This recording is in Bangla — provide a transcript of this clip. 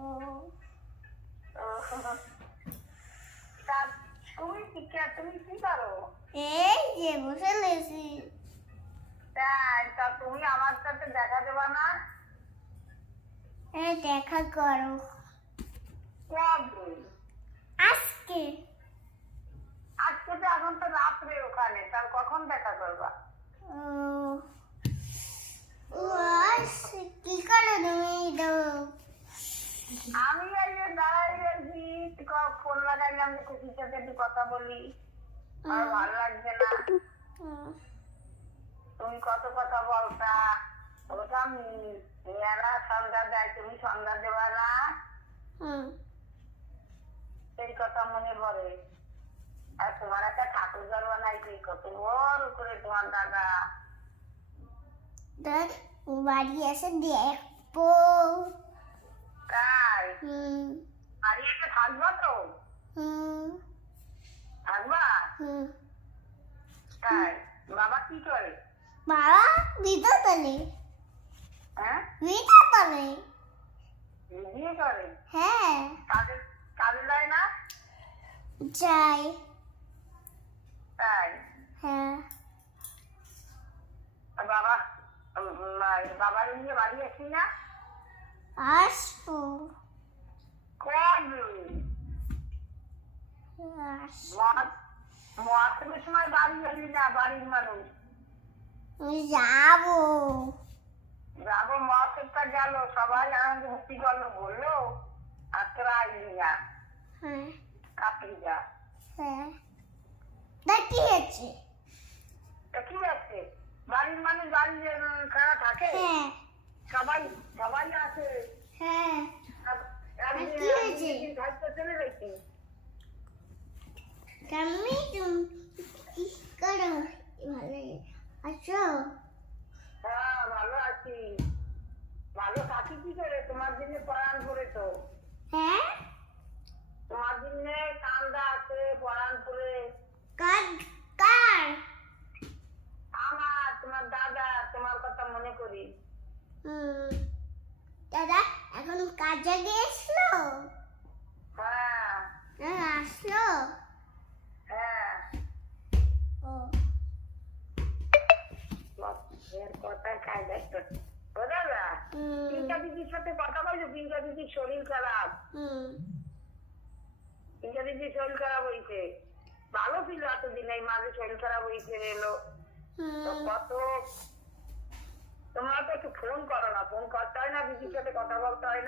ও তা তুমি কি করো? এই যে বসে লেছি। তাই তা তুমি আমার সাথে দেখা দেবা না? দেখা করো কবে? আজকে। আজকে তো এখন তো রাত্রে ওখানে, তার কখন দেখা করবা? ও ও কি করো তুমি আমি এই যে দাঁড়াই রয়েছি, ফোন লাগাইলাম যে খুশির সাথে একটু কথা বলি। আর ভালো লাগছে না, তুমি কত কথা বলতা। ওটা মেয়েরা সন্ধ্যা দেয়, তুমি সন্ধ্যা দেবা না, সেই কথা মনে পড়ে। আর তোমার একটা ঠাকুর ঘর বানাইছি, কত বড় করে তোমার দাদা। দেখ বাড়ি এসে দেখবো। তাই বাড়ি এসে থাকবো তো? থাকবা? তাই বাবা কি করে? বাবা ভিতর তলে। হ্যাঁ, ভিতর তলে। বিয়ে করে? হ্যাঁ কাজে কাজে যায় না? যাই। তাই হ্যাঁ আর বাবা বাবার নিয়ে বাড়ি আসি না? আসবো। কবে? মহাত্মের সময় বাড়ি আসি না, বাড়ির মানুষ। যাবো। যাবো, মহাত্মটা গেল, সবাই আনন্দ ভর্তি করলো, বললো আর তোরা আইলি না, হ্যাঁ কাপড়ি যা। হ্যাঁ দেখি আছে। তা কি আছে, বাড়ির মানুষ বাড়ি ছাড়া থাকে? হ্যাঁ সবাই সবাই আছে। হ্যাঁ কি হয়েছে? খাইতে চলে গেছি। তুমি কি করো? ভালো আছো? হ্যাঁ ভালো আছি। ভালো থাকি কি করে, তোমার জন্য পড়ান করে তো। হ্যাঁ তোমার জন্য কান্দা আছে, পড়ান করে। কার কার? আমার, তোমার দাদা, তোমার কথা মনে করি। দাদা এখন কাজে গিয়েছিল? হ্যাঁ আসলো? হ্যাঁ। ও এর কথায় খাই দেখতো। ও দাদা, পিঙ্কা দিদির সাথে কথা বলছো? পিঙ্কা দিদির শরীর খারাপ। পিঙ্কা দিদির শরীর খারাপ হয়েছে। ভালো ছিল এতদিন, এই মাঝে শরীর খারাপ হয়েছে এলো। তো কত, তোমরা তো একটু ফোন করো না, ফোন করতে হয় না, দিদির সাথে কথা বলতে হয় না।